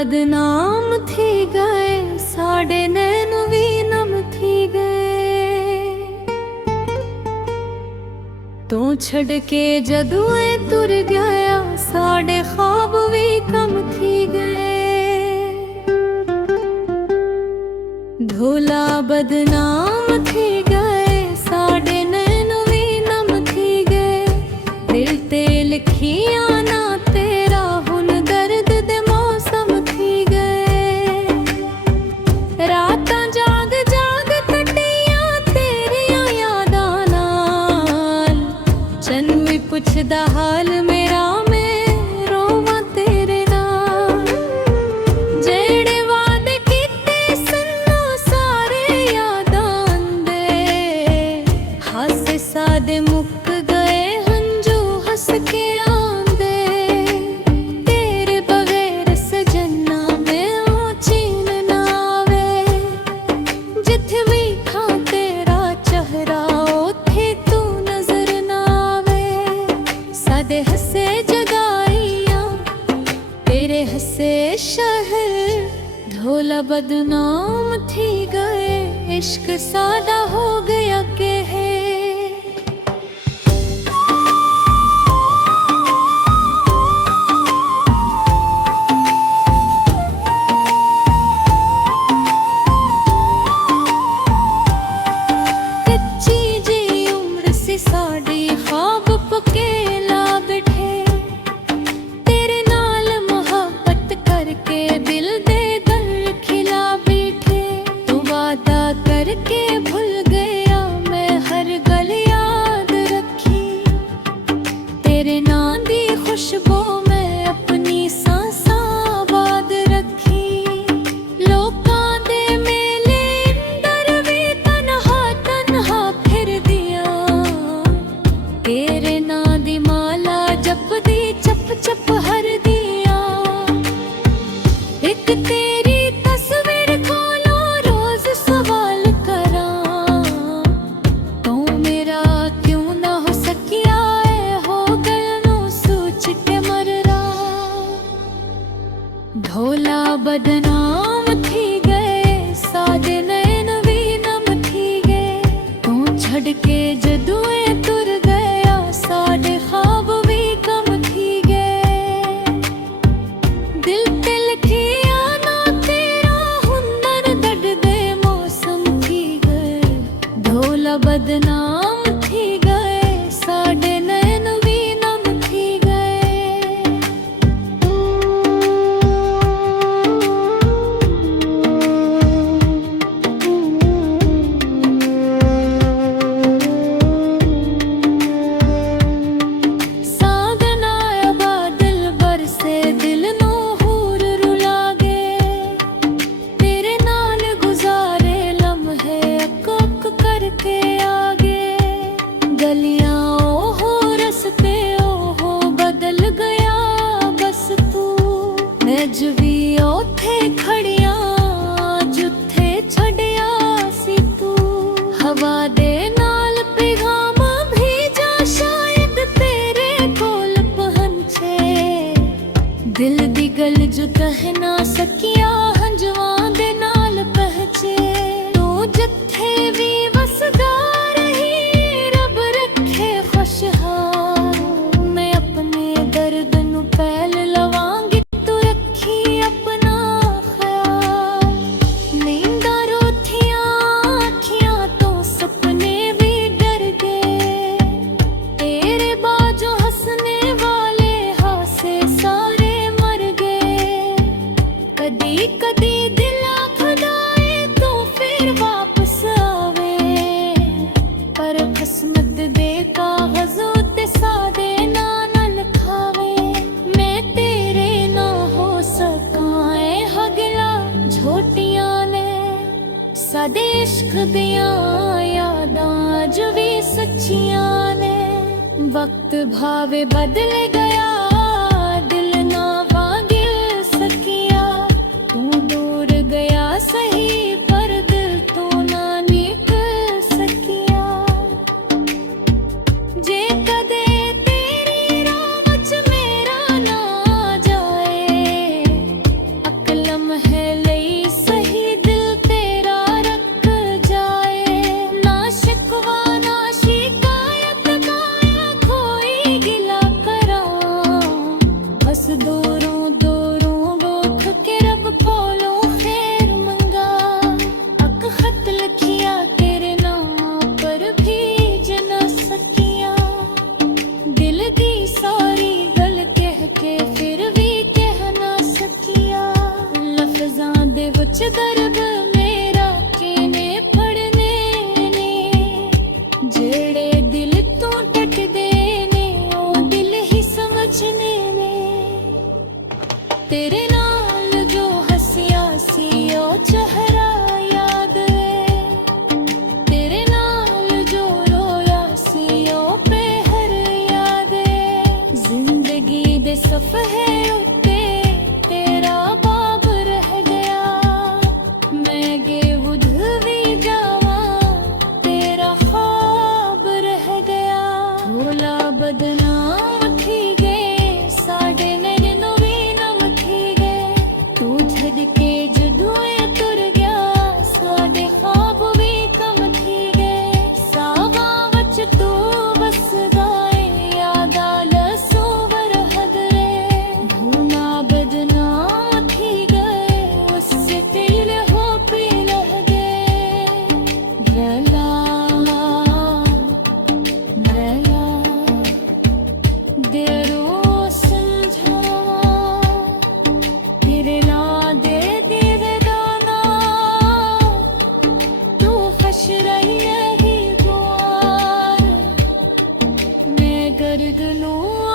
बदनाम थी गए, साढ़े नैन भी नम थी गए। तू छड़ के जदू तुर गया, साढ़े ख्वाब भी कम थी गए। ढोला बदनाम थी गए, साढ़े नैन भी नम थी गए। दिल ते लिखिया ना तेरा हुन दर्द दे मौसम थी गए। रातां जाग जाग कटियां तेरियां यादां नाल, चन भी पुछदा हाल मेरा, मैं रोवां तेरे नाल। जेड़े वादे कीते सन्नो सारे याद आंदे, हासे सादे मुक गए हंजू हस के आंदे। तेरे बगैर सजना मैं ओ चीन ना आवे, जिथे भी था तेरा चेहरा ओथे तू नजर ना आवे। सादे हसे जगाइयां तेरे हसे शहर, ढोला बदनाम थी गए, इश्क सादा हो गया के है। कच्ची जी उम्र से साड़ी ख्वाब पकेला बैठे, तेरे नाल मोहब्बत करके दिल दे दर खिला बैठे। तू वादा करके भूल गया, मैं हर गल याद रखी। तेरे नां दी खुशबू मैं अपनी सांसां आबाद रखी। लोकां दे मेले अंदर भी तन्हा तन्हा फिर दिया, तेरे नां दी माला जपदी चप चप हर दिया। एक तेरी तस्वीर खोलो रोज सवाल करां, तू मेरा क्यों ना हो सकिया है, हो गल नू सूच के मररा। ढोला बदनाम थी गए, सादे नैन भी नम थी गए। तू छड़ के जदू तुर गया, साढ़े ख्वाब भी कम थी गए। दिल ते लिखिया ना तेरा हुनर दर्द दे मौसम थी गए। ढोला बदनाम थी गए, साढ़े नैन भी नम थी गए। सागना बादल बरसे दिल नू हूर रुला गए, तेरे नाल गुजारे लम्हे अक अक करके आगे। गलियां ओहो रस्ते ओहो बदल गया बस तू, मैज भी ओथे खड़ियां जुथे छड़िया सी तू। हवा दे नाल पैगाम भेजा शायद तेरे कोल पहुंचे, दिल दी गल जो कह ना सकिया हंजवां दे नाल पहचे। तू जथे भी वसदा रही, रब रखे खुशहाल। मैं अपने दर्द नू पैल लवांगी, तू रखी अपना ख्याल। नींदा रोथियां अखियां तो सपने भी डर गए, तेरे बाजू हंसने वाले हासे सारे मर गए। कदी कदी दिल आखदाए तू फिर वापस आवे, पर किस्मत दे कागज़ों ते सादे ना न लिखावे। मैं तेरे ना हो सकां ऐ हगला झोटियां ने, सादे इश्क दियां यादां अज भी सच्चियां ने। वक्त भावे बदल गया, दिल ना वागिल सकिया। तू दूर गया सही, पर दिल तू ना निकल सकिया। जे कदे तेरी राह च मेरा ना जाए, अकल ਦਰਦ ਨੂੰ